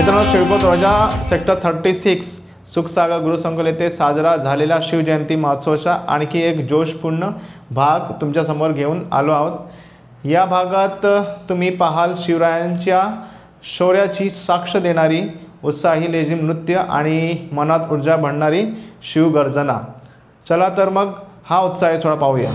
मित्रांनो, शिळकोट रोजा सेक्टर 36 सुखसागर गुरुसंकुल येथे साजरा झालेल्या शिवजयंती महोत्सवाचा आणखी एक जोशपूर्ण भाग तुमच्यासमोर घेऊन आलो आहोत। या भागात तुम्ही पाहाल शिवरायांच्या शौर्याची साक्ष देणारी उत्साही लेझिम नृत्य आणि मनात ऊर्जा भरणारी शिवगर्जना। चला तर मग हा उत्साही सोहळा पाहूया।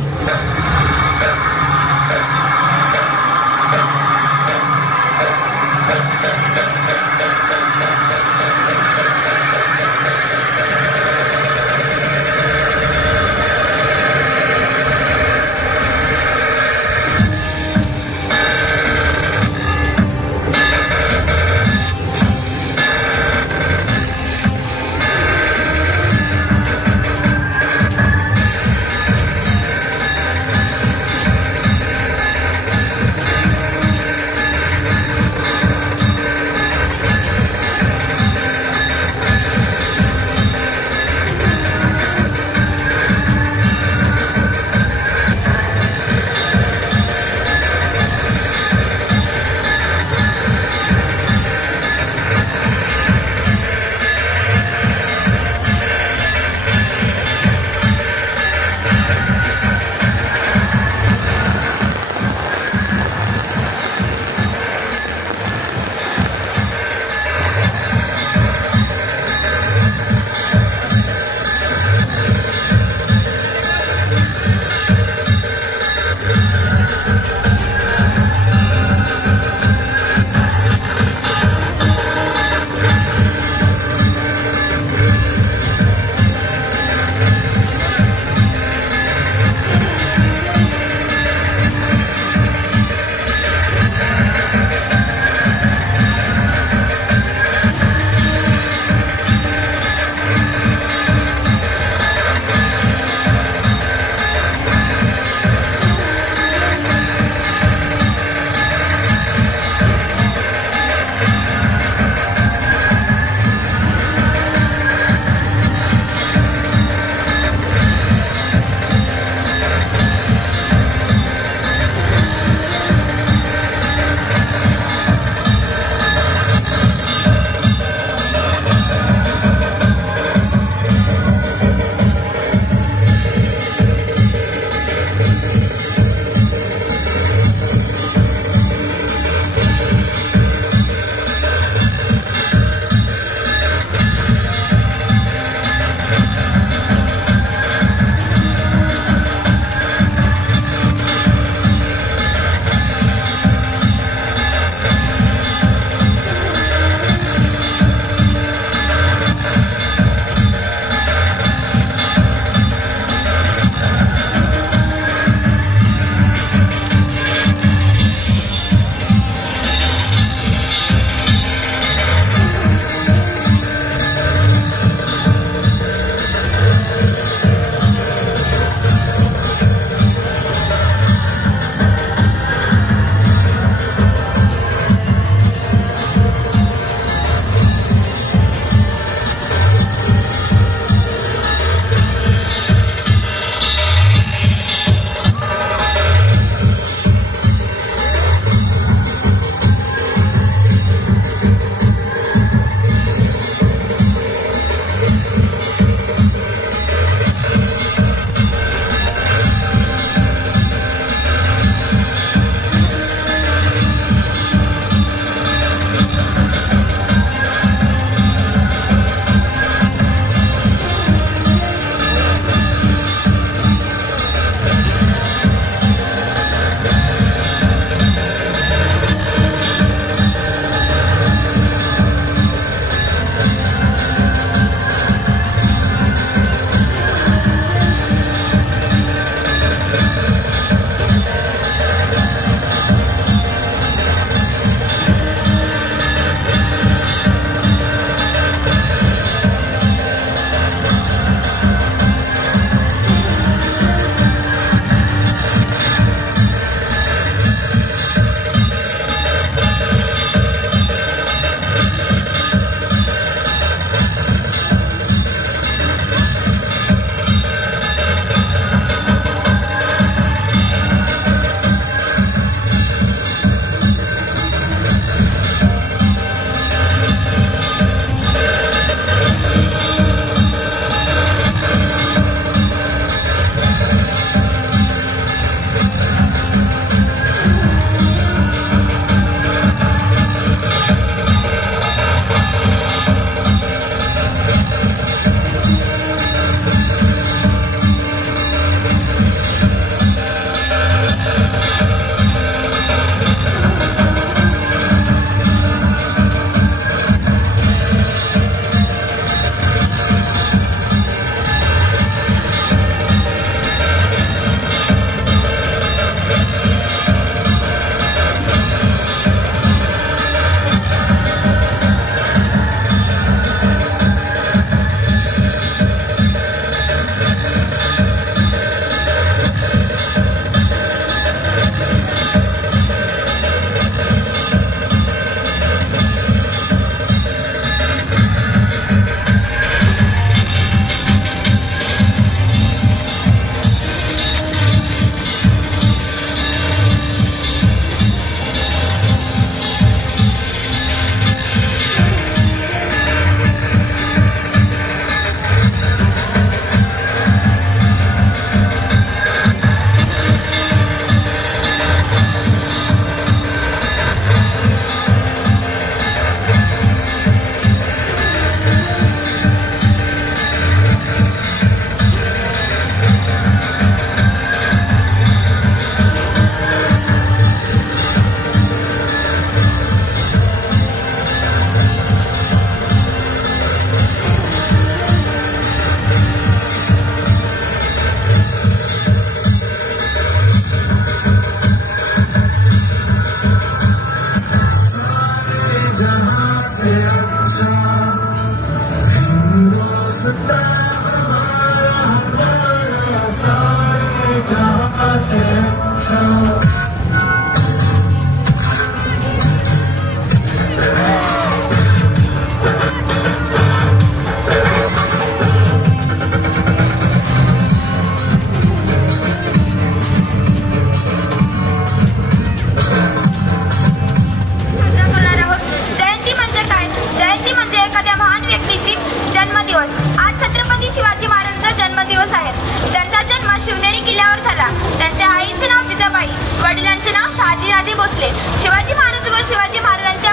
शिवाजी महाराज व शिवाजी महाराजांच्या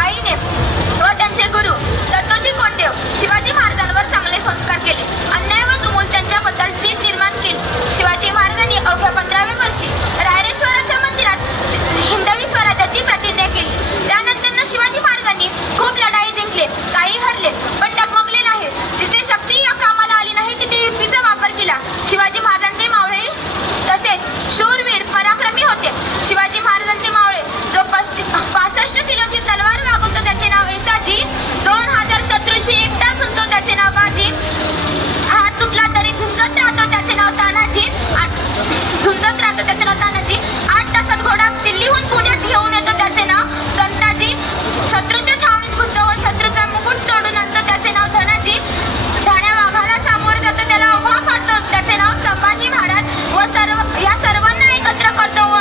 आईने व त्यांचे गुरु दत्तोजी कोंडदेव शिवाजी महाराजांवर चांगले संस्कार केले. अन्याय व तुमुल त्यांच्याबद्दल चीड निर्माण केली. शिवाजी महाराजांनी अवघ्या 15व्या वर्षी रायरेश्वराच्या मंदिरात हिंदवी स्वराज्याची प्रतिज्ञा केली. त्यानंतर शिवाजी महाराजांनी खूप लढाई जिंकले, काही हरले, पण डगमगले नाही. जिथे शक्ती या कामाला आली नाही तिथे युक्तीचा वापर केला. शिवाजी महाराजांचे मावळे तसेच शूरवीर पराक्रमी होते. शिवाजी महाराजांचे मावळे जो 65 किलोची तलवार वागवतो त्याचे नाव येसाजी, 2000 शत्रूशी एकटा सुनतो त्याचे नाव बाजी, हात तुटला तरी झुंजत राहतो त्याचे नाव तानाजी, 8 तासात घोडा दिल्लीहून पुण्यात घेऊन येतो त्याचे नाव संताजी, शत्रूच्या छावणीत घुसतो व शत्रूचा मुकुट तोडून आणतो त्याचे नाव धनाजी, ठाण्या वाघाला सामोरे जातो त्याला उभा फाडतो त्याचे नाव संभाजी महाराज व या सर्वांना एकत्र करतो व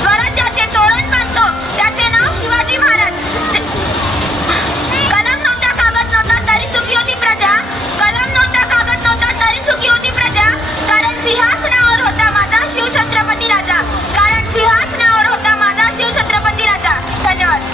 स्वराज्याचे तोरण बांधतो त्याचे नाव शिवाजी महाराज. कलम नव्हता, कागद नव्हता, तरी सुखी होती प्रजा. कलम नव्हता, कागद नव्हता, तरी सुखी होती प्रजा. कारण सिंहासनावर होता माझा शिवछत्रपती राजा. कारण सिंहासनावर होता माझा शिवछत्रपती राजा. धन्यवाद.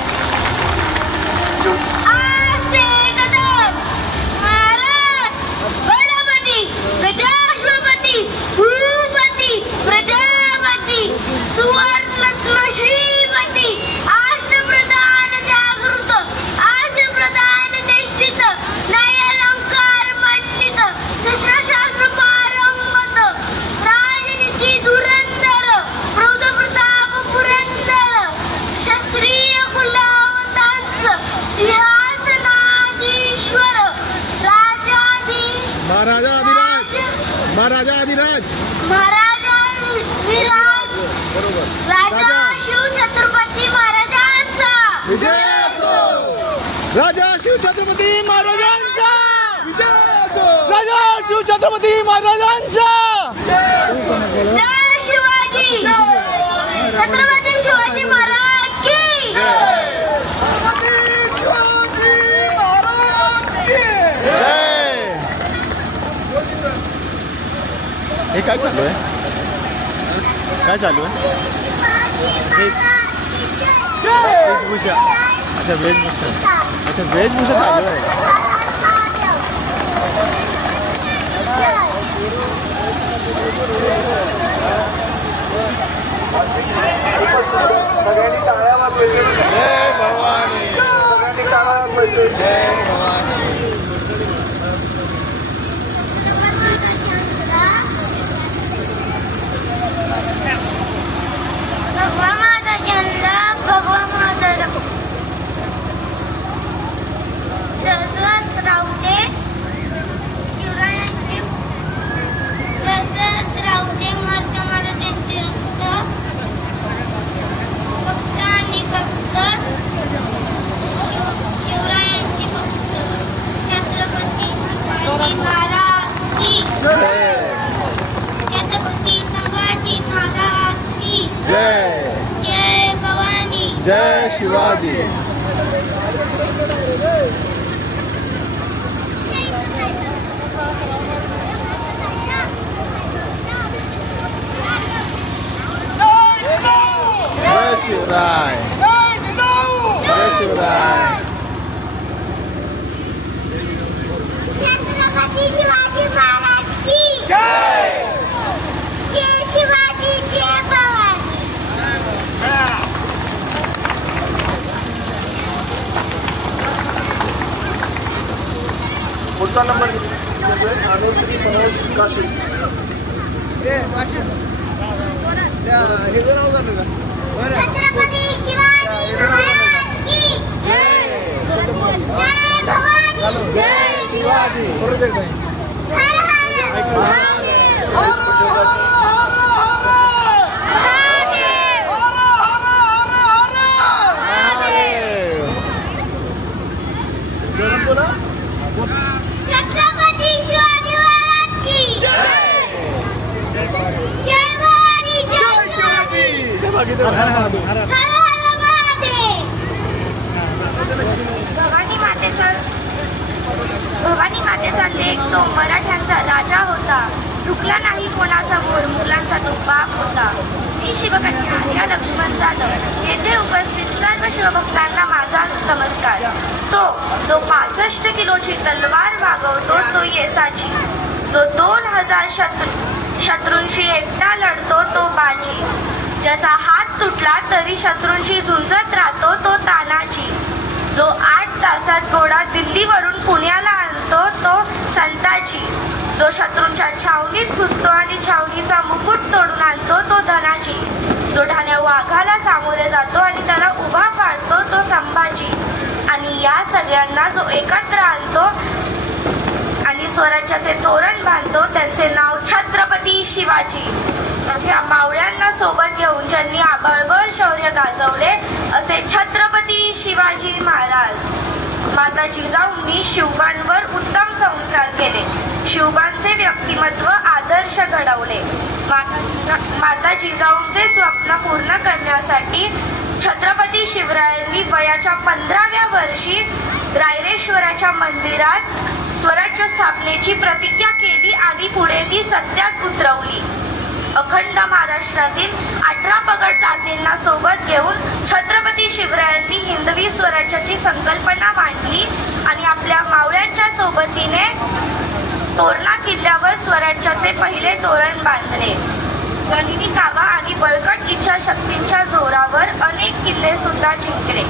राजा शिवछत्रपती महाराजांचा राजा शिवछत्रपती महाराजांचा जय शिवाजी. छत्रपती शिवाजी महाराज की हे काय चालू आहे? काय चालू आहे? वेशभूषा. अच्छा वेशभूषा. अच्छा वेशभूषा चालू आहे. सगळ्यांनी टाळ्या वाजवायच्या. जय भवानी. सगळ्यांनी टाळ्या वाजवायच्या. जय भवानी. भगवा माझा झेंडा, भगवा माझा सजत राहू दे शिवरायांचे, सजत राहू दे महात्मा महाराजांचे रक्त, फक्त आणि फक्त शिवरायांची फक्त. छत्रपती शिवाजी महाराज की जय. छत्रपती संभाजी महाराज की जय. जय भवानी. जय शिवाजी. जय शिवराय. जय शिवराय. छत्रपती शिवाजी महाराज की जय. जय शिवाजी. जय भवानी. पुढचा नंबर अनुश्री मनोज काशी. छत्रपती शिवाजी महाराज की जय. जय भवानी. जय शिवाजी. हर हर महादेव. भवानी मातेचा लेक तो मराठ्यांचा राजा होता, चुकला नाही कोणासमोर, मुलांचा तो बाप होता. मी शिवकन्या या लक्ष्मण जाधव येथे उपस्थित सर्व शिवभक्तांना माझा नमस्कार. तो जो 65 किलोची तलवार वागवतो तो येसाची, जो 2000 शत्रूंशी एकटा लढतो तो बाजी, ज्याचा हात तुटला तरी शत्रूंशी झुंजत राहतो तो तानाजी, जो 8 तासात घोडा दिल्लीवरून पुण्याला आणतो तो संताजी, जो शत्रूंच्या छावणीत घुसतो आणि छावणीचा मुकुट तोडून आणतो तो धनाजी, जो ढाण्या वाघाला सामोरे जातो आणि त्याला उभा फाडतो तो संभाजी, आणि या सगळ्यांना जो एकत्र आणतो आणि स्वराज्याचे तोरण बांधतो त्यांचे नाव छत्रपती शिवाजी. या मावळ्यांना सोबत घेऊन ज्यांनी आबळबळ शौर्य गाजवले असे छत्रपती शिवाजी महाराज. माता जिजाऊंनी शिवबांवर उत्तम संस्कार केले, शिवबांचे व्यक्तिमत्व आदर्श घडवले. माता जिजाऊंचे स्वप्न पूर्ण करण्यासाठी छत्रपती शिवरायांनी वयाच्या 15व्या वर्षी रायरेश्वराच्या मंदिरात स्वराज्य स्थापनेची प्रतिज्ञा केली आणि पुढे ती सत्यात उतरवली. अखंड महाराष्ट्रातील 18 पगड जातींना सोबत घेऊन छत्रपती शिवरायांनी हिंदवी स्वराज्याची संकल्पना मांडली आणि आपल्या मावळ्यांच्या सोबतीने तोरणा किल्ल्यावर स्वराज्याचे पहिले तोरण बांधले. गनिमी कावा आणि बळकट इच्छाशक्तींच्या जोरावर अनेक किल्ले सुद्धा जिंकले.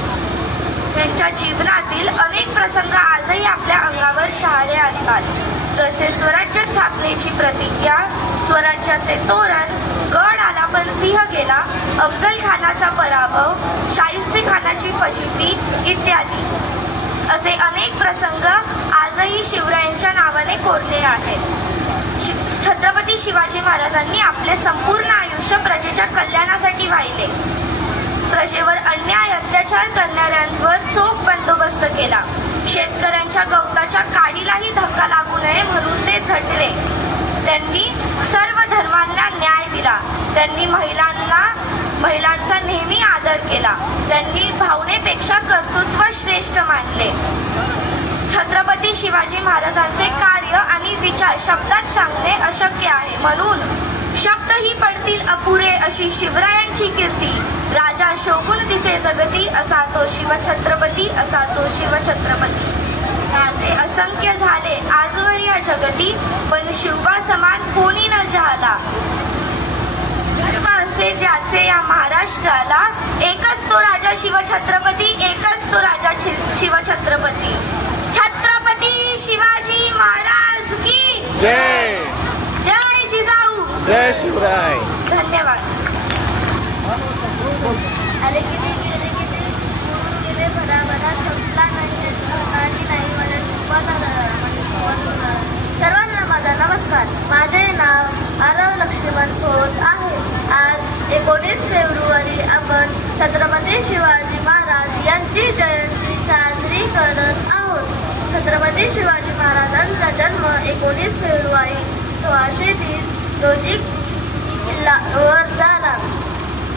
त्यांच्या जीवनातील अनेक प्रसंग आजही आपल्या अंगावर शहारे आणतात, जसे स्वराज्य स्थापनेची प्रतिज्ञा, स्वराज्याचे तोरण, गड आला पण सिंह गेला, अफजल खानाचा पराभव, शाहिस्ते खानाची फजिती इत्यादी. असे अनेक प्रसंग आजही शिवरायांच्या नावाने कोरले आहेत. छत्रपती शिवाजी महाराजांनी आपले संपूर्ण आयुष्य प्रजेच्या कल्याणासाठी वाहिले. प्रजेवर अन्याय अत्याचार करणाऱ्यांवर चोख बंदोबस्त केला. शेतकऱ्यांच्या गवताच्या काडीलाही धक्का लागू नये म्हणून ते झटले. त्यांनी सर्व धर्मांना न्याय दिला. त्यांनी महिलांचा नेहमी आदर केला. त्यांनी भावनेपेक्षा कर्तृत्व श्रेष्ठ मानले. छत्रपती शिवाजी महाराजांचे कार्य आणि विचार शब्दात सांगणे अशक्य आहे, म्हणून शब्दही पडतील अपुरे अशी शिवरायांची कीर्ती. राजा शोभून दिसे जगती, असा तो शिवछत्रपती, असा तो शिवछत्रपती. राजे असंख्य झाले आजवर या जगती, पण शिवबा समान कोणी न झाला. गर्व असे ज्याचे या महाराष्ट्राला, एकच तो राजा शिवछत्रपती, एकच तो राजा शिवछत्रपती. छत्रपती शिवाजी महाराज की जय. जय जिजाऊ. जय शिवराय. धन्यवाद. अरे किती गेले भराभरा संपला नाही सर्वांना माझा नमस्कार. माझे नाव आरव लक्ष्मण खोत आहे. आज 19 फेब्रुवारी आपण छत्रपती शिवाजी महाराज यांची जयंती साजरी करत आहोत. छत्रपती शिवाजी महाराजांचा जन्म 19 फेब्रुवारी 1630 रोजी किल्ल्यावर झाला.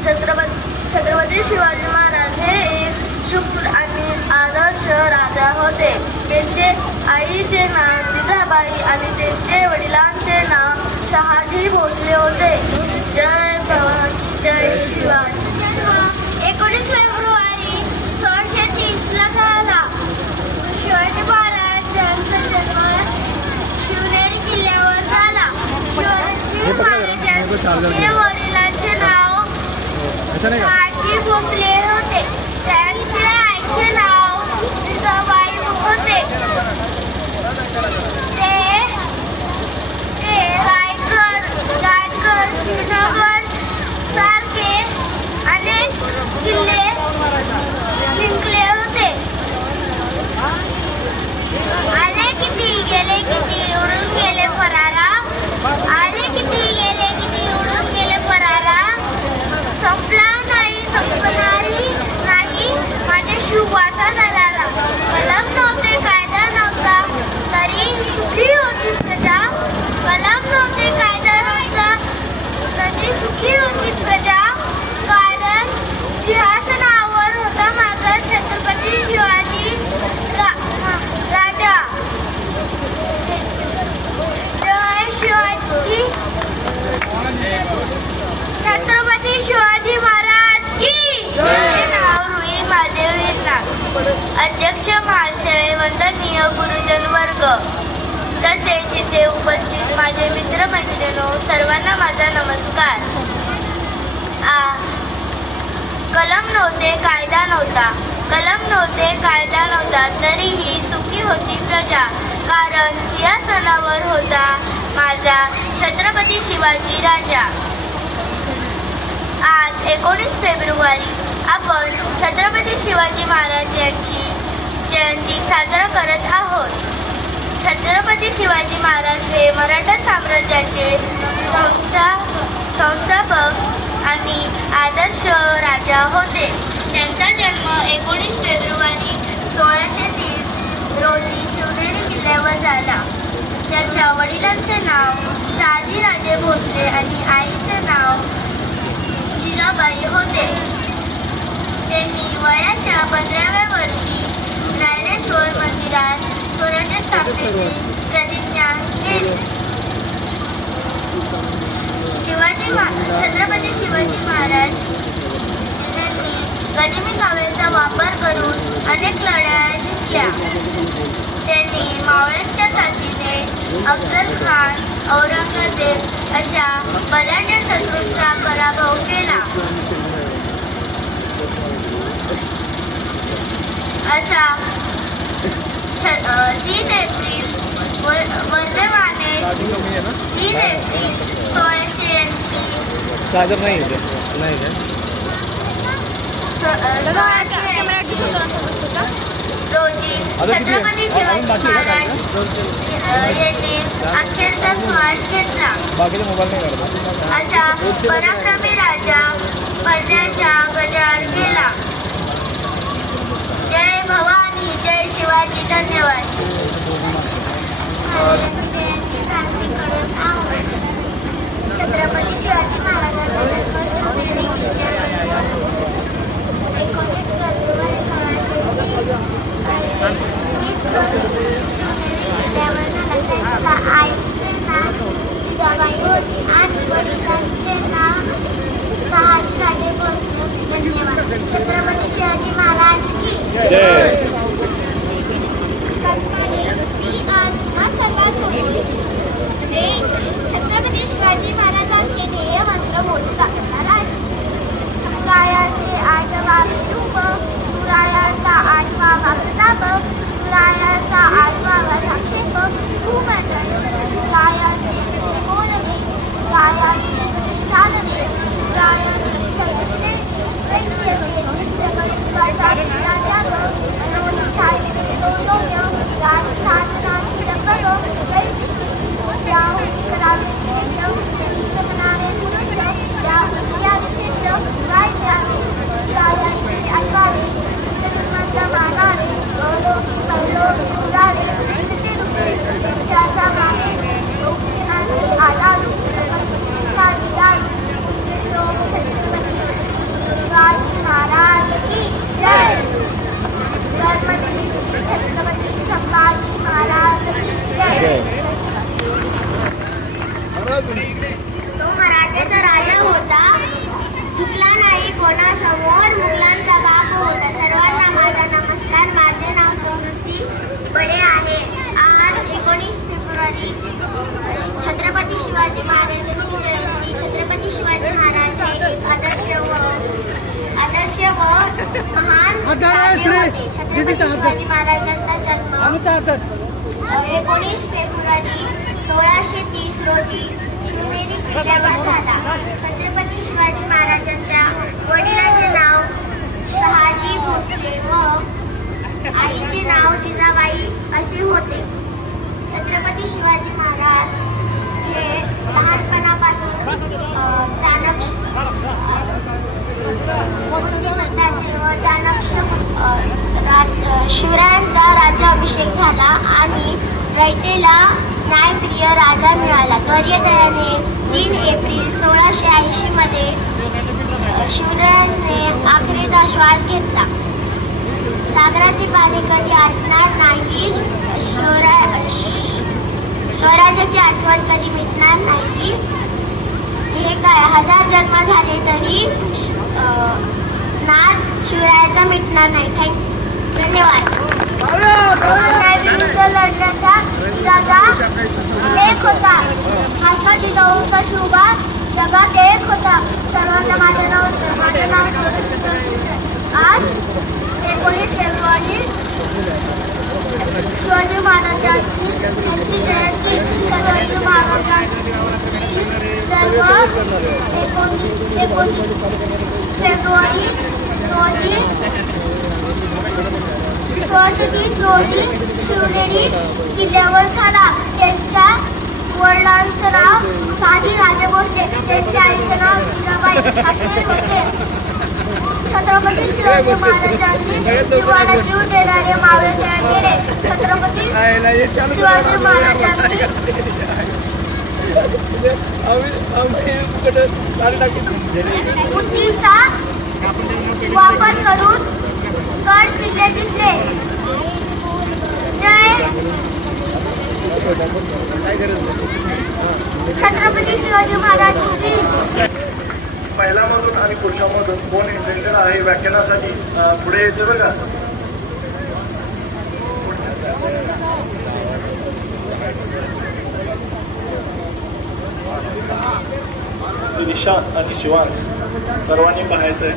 छत्रपती शिवाजी महाराज हे एक शुक्र आणि आदर्श राजा होते. त्यांचे आईचे नाव जिजाबाई आणि त्यांचे वडिलांचे नाव शहाजी भोसले होते. जय भवानी, जय शिवाजी. 19 फेब्रुवारी 1630 झाला. शिवाजी महाराज यांचा जन्म शिवनेरी किल्ल्यावर झाला. शिवाजी महाराजांचे वडिलांचे नाव शहाजी भोसले होते. त्यांचे आईचे नाव जिजाबाई होते. ते रायगड, श्रीनगर सारखे अनेक किल्ले जिंकले होते. आले किती गेले किती उडून गेले परारा, आले किती गेले किती उडून गेले परारा, संपला नाही संपणारी नाही माझ्या शिवाचा दरारा. कलम नव्हते कायदा नव्हता तरी सुखी होती प्रजा, कलम नव्हते कायदा नव्हता तरी इथे उपस्थित माझे मित्रमैत्रिणींनो, सर्वांना माझा नमस्कार. कलम नव्हते, कायदा नव्हता. कलम नव्हते, कायदा नव्हता, तरीही सुखी होती प्रजा. कारण सिंहासनावर होता माझा छत्रपती शिवाजी राजा. आज 19 फेब्रुवारी आपण छत्रपती शिवाजी महाराज यांची जयंती साजरा करत आहोत. छत्रपती शिवाजी महाराज हे मराठा साम्राज्याचे संस्थापक आणि आदर्श राजा होते. त्यांचा जन्म 19 फेब्रुवारी 1630 रोजी शिवनेरी किल्ल्यावर झाला. त्यांच्या वडिलांचे नाव शहाजीराजे भोसले आणि आईचे नाव जिजाबाई होते. त्यांनी वयाच्या 15व्या वर्षी रायरेश्वर मंदिरात स्वराज्य स्थापनेची प्रतिज्ञा केली. छत्रपती शिवाजी महाराज यांनी गनिमी काव्याचा वापर करून अनेक लढाया जिंकल्या. त्यांनी मावळ्यांच्या साथीने अफजल खान, औरंगजेब अशा बलाढ्य शत्रूंचा पराभव केला. असा 3 एप्रिल वर्धमाने 3 एप्रिल 1680 रोजी छत्रपती शिवाजी महाराज यांनी अखेरचा श्वास घेतला. अशा पराक्रमी राजा पडद्याच्या गजाआड गेला. जय भवानी, जय शिवाजी. धन्यवाद. छत्रपती शिवाजी महाराजांचा जन्म शिवनेरी किल्ल्यावर 19 फेब्रुवारी 1630 त्यांच्या आईचे नाव जिजाबाई होते आणि वडिलांचे नाव शहाजीराजे भोसले. धन्यवाद. छत्रपती शिवाजी महाराज की जय. छत्रपती शिवाजी महाराजांचे ध्येय मंत्र बोलू लागणार आहे. शिवरायांचे आठवावे रूप, शिवरायांचा आठवावा प्रताप, शिवरायांचा आठवावा साक्षेप, भूमंडळ शिवरायांचे बोलणे, शिवरायांचे चालणे, शिवरायांची सैन्यसेनी वैसी असे जगद्गुरूचा त्याग, अनोनी साधने योग्य राज साधनाची डंबर, जैसी याहुनी करावे विशेष, गीत म्हणावे पुरुष, या विशेष गायल्या शिवरायांचे आठवावे, धर्मांत मानावे, अवलोकी परलोकी उरावे, कीर्तिरूपे देशाचा माने, लोकजनांचे आधारू, छत्रपती शिवाजी महाराज की जय. धर्मवीर श्री छत्रपती संभाजी महाराज की जय. तो मराठ्याचा राजा होता, चुकला नाही कोणासमोर, मुघलांचा बाप होता. सर्वांना माझा नमस्कार. माझे नाव समृद्धी बडे आहे. आज 19 फेब्रुवारी छत्रपती शिवाजी महाराजांची जयंती. छत्रपती शिवाजी महाराज हे एक आदर्श व महान राजे होते. छत्रपती शिवाजी महाराजांचा जन्म 19 फेब्रुवारी 1630 रोजी शिवनेरी किल्ल्यावर झाला. छत्रपती शिवाजी महाराजांच्या वडिलांचे नाव शहाजी भोसले व आईचे नाव जिजाबाई असे होते. छत्रपती शिवाजी महाराज हे लहानपणापासून शिवरायांचा राज्याभिषेक झाला आणि रयतेला न्यायप्रिय राजा मिळाला. धैर्यदयाने 3 एप्रिल 1680 मध्ये शिवरायांनी आखरीचा श्वास घेतला. सागराची पाणी कधी आटणार नाही, स्वराज्याची आठवण कधी मिटणार नाही. हे काय 1000 जन्म झाले तरी नाद शिवरायाचा मिटणार नाही. धन्यवाद. अन्यायाविरुद्ध लढण्याचा इरादा एक होता. असा जिजाऊंचा शिवबा जगात एक होता. सर्वांना माझं नाव आज 19 फेब्रुवारी शिवाजी महाराजांची यांची जयंती. छत्रपती महाराजांची जन्म 19 फेब्रुवारी रोजी 1630 रोजी शिवनेरी किल्ल्यावर झाला. त्यांच्या वडिलांचं नाव शहाजी राजे भोसले, त्यांच्या आईचं नाव जिजाबाई असे होते. छत्रपती शिवाजी महाराजांनी जीवाला जीव देणारे मावळे तयार केले. छत्रपती शिवाजी महाराजांनी बुद्धीचा वापर करून गड किल्ले जिंकले. जय छत्रपती शिवाजी महाराजांची. महिलांमधून आणि पुरुषांमधून कोण इंटेन्शन आहे व्याख्यानासाठी पुढे यायचं बघा. निशांत आणि शिवांश सर्वांनी पाहायचंय.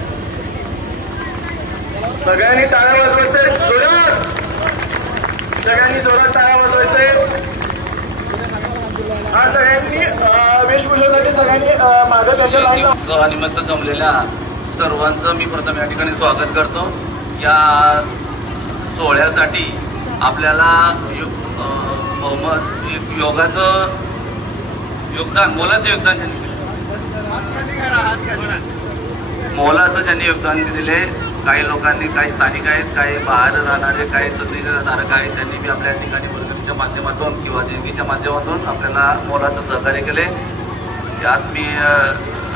सगळ्यांनी टाळ्या वाजवायचंय जोरात. सगळ्यांनी जोरात टाळ्या वाजवायचंय. हा सगळ्यांनी वेशभूषेसाठी सगळ्यांनी मागं त्याच्या उत्सवानिमित्त जमलेल्या सर्वांचं मी प्रथम या ठिकाणी स्वागत करतो. या सोहळ्यासाठी आपल्याला योगाचं योगदान, मोलाचं योगदान त्यांनी मोलाचं ज्यांनी योगदान दिले. काही लोकांनी, काही स्थानिक आहेत, काही बाहेर राहणारे, काही सत्तेधारक आहेत, त्यांनी बी आपल्या ठिकाणी वर्गणीच्या माध्यमातून किंवा देणगीच्या माध्यमातून आपल्याला मोलाचं सहकार्य केले. त्यात मी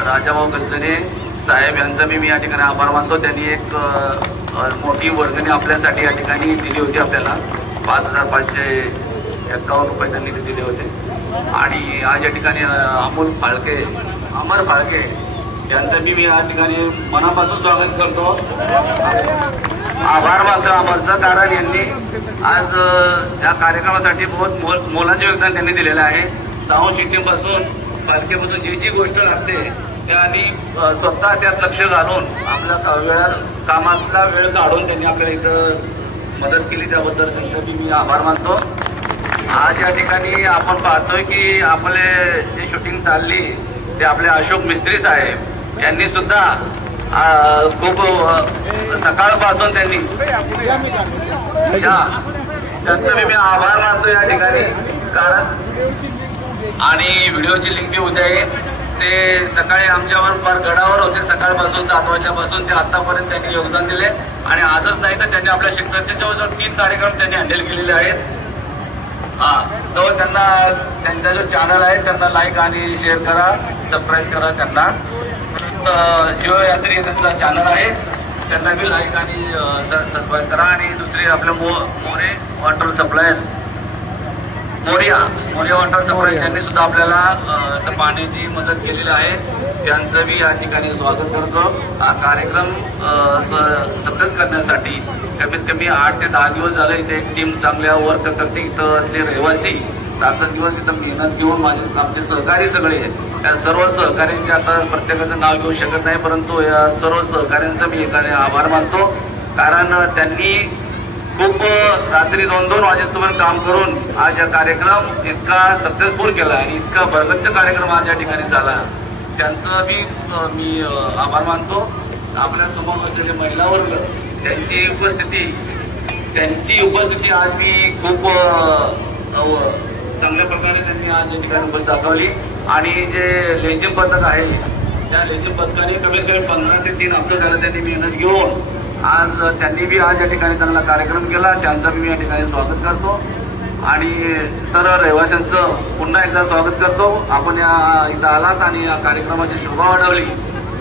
राजाभाऊ गजदरे साहेब यांचा मी या ठिकाणी आभार मानतो. त्यांनी एक मोठी वर्गणी आपल्यासाठी या ठिकाणी दिली होती. आपल्याला 5,551 रुपये त्यांनी दिले होते. आणि आज या ठिकाणी अमर फाळके यांचं मी या ठिकाणी मनापासून स्वागत करतो, आभार मानतो अमरचं. कारण यांनी आज या कार्यक्रमासाठी बहुत मोलाचे योगदान त्यांनी दिलेलं आहे. साऊंड सिस्टीमपासून फाळकेपासून जी गोष्ट लागते त्यांनी स्वतः त्यात लक्ष घालून आपल्या कामातला वेळ काढून त्यांनी आपल्याला इथं मदत केली. त्याबद्दल त्यांचं मी आभार मानतो. आज या ठिकाणी आपण पाहतोय की आपले जे शूटिंग चालली ते आपले अशोक मिस्त्री साहेब यांनी सुद्धा खूप सकाळपासून त्यांनी त्यांचं मी आभार मानतो या ठिकाणी. कारण आणि व्हिडिओची लिंक बी उद्या येईल. ते सकाळी आमच्यावर फार गडावर होते. सकाळपासून 7 वाजल्यापासून ते आतापर्यंत त्यांनी योगदान दिले. आणि आजच नाही तर त्यांनी आपल्या शिक्षणाचे जवळजवळ 3 कार्यक्रम त्यांनी हँडल केलेले आहेत. तो त्यांना त्यांचा जो चॅनल आहे त्यांना लाईक आणि शेअर करा, सबस्क्राईब करा. त्यांना जिओ यात्री त्यांचा चॅनल आहे, त्यांना बी लाईक आणि सबस्क्राईब करा. आणि दुसरे आपले More water supplier Moriya water supplier यांनी सुद्धा आपल्याला पाण्याची मदत केलेली आहे. त्यांचं मी या ठिकाणी स्वागत करतो. हा कार्यक्रम सक्सेस करण्यासाठी कमीत कमी 8 ते 10 दिवस झालं इथे एक टीम चांगल्या वर्क करते. इथले रहिवासी 7 दिवस इथं मेहनत घेऊन आमचे सहकारी सगळे या सर्व सहकाऱ्यांचे आता प्रत्येकाचं नाव घेऊ शकत नाही, परंतु या सर्व सहकाऱ्यांचा मी एकाने आभार मानतो. कारण त्यांनी खूप रात्री 2-2 वाजेपर्यंत काम करून आज हा कार्यक्रम इतका सक्सेसफुल केला आणि इतका भरगच्च कार्यक्रम आज या ठिकाणी झाला. त्यांचं मी आभार मानतो. आपल्या समोर असलेले महिला वर्ग त्यांची उपस्थिती आज मी खूप चांगल्या प्रकारे त्यांनी आज या ठिकाणी उपस्थित दाखवली. आणि जे लेझिम पथक आहे त्या लेझिम पथकाने कमीत कमी 15 ते 3 हप्ते झाले त्यांनी मेहनत घेऊन आज त्यांनी बी आज या ठिकाणी चांगला कार्यक्रम केला. त्यांचं मी या ठिकाणी स्वागत करतो. आणि सर्व रहिवाशांचं पुन्हा एकदा स्वागत करतो. आपण इथं आलात आणि या कार्यक्रमाची शोभा वाढवली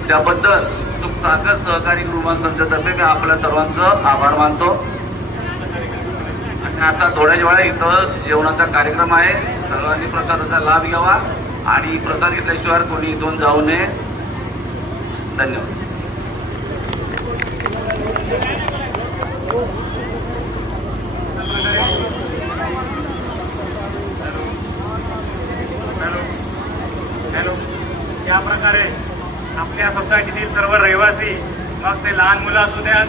त्याबद्दल सुखसागर सहकारी गृह संस्थेतर्फे मी आपल्या सर्वांचं आभार मानतो. आणि आता थोड्याच वेळा इथं जेवणाचा कार्यक्रम आहे. सर्वांनी प्रसादाचा लाभ घ्यावा आणि प्रसाद घेतल्याशिवाय कोणी इथून जाऊ नये. धन्यवाद. हॅलो या प्रकारे आपल्या सोसायटीतील सर्व रहिवासी, मग ते लहान मुलं असू द्यात,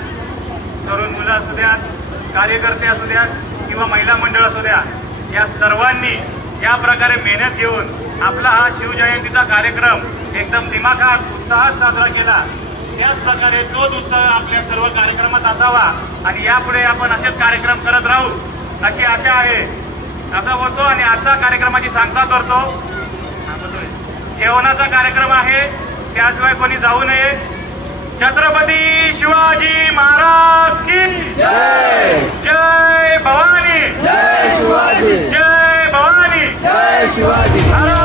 तरुण मुलं असू द्यात, कार्यकर्ते असू द्यात किंवा महिला मंडळ असू द्या, या सर्वांनी ज्या प्रकारे मेहनत घेऊन आपला हा शिवजयंतीचा कार्यक्रम एकदम दिमाखात उत्साहात साजरा केला, त्याच प्रकारे तोच उत्साह आपल्या सर्व कार्यक्रमात असावा आणि यापुढे आपण असेच कार्यक्रम करत राहू अशी आशा आहे. असं होतो आणि आजचा कार्यक्रमाची सांगता करतो. जेवणाचा कार्यक्रम आहे, त्याशिवाय कोणी जाऊ नये. छत्रपती शिवाजी महाराज की जय. जय भवानी. जय शिवाजी. जय भवानी. जय शिवाजी.